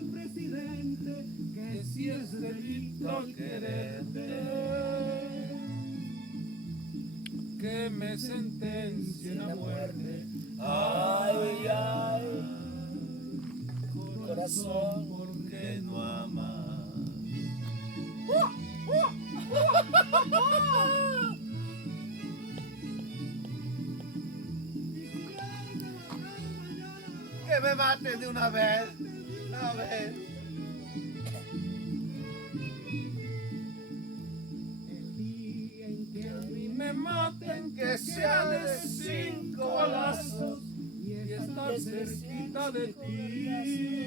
el presidente que si es delito quererte, que me sentencien a muerte. Ay, ay, Corazón, ¿por qué no amas? que me maten de una vez. A ver. El día en que a mí me maten, que sea de 5 balazos y estar cerquita de ti.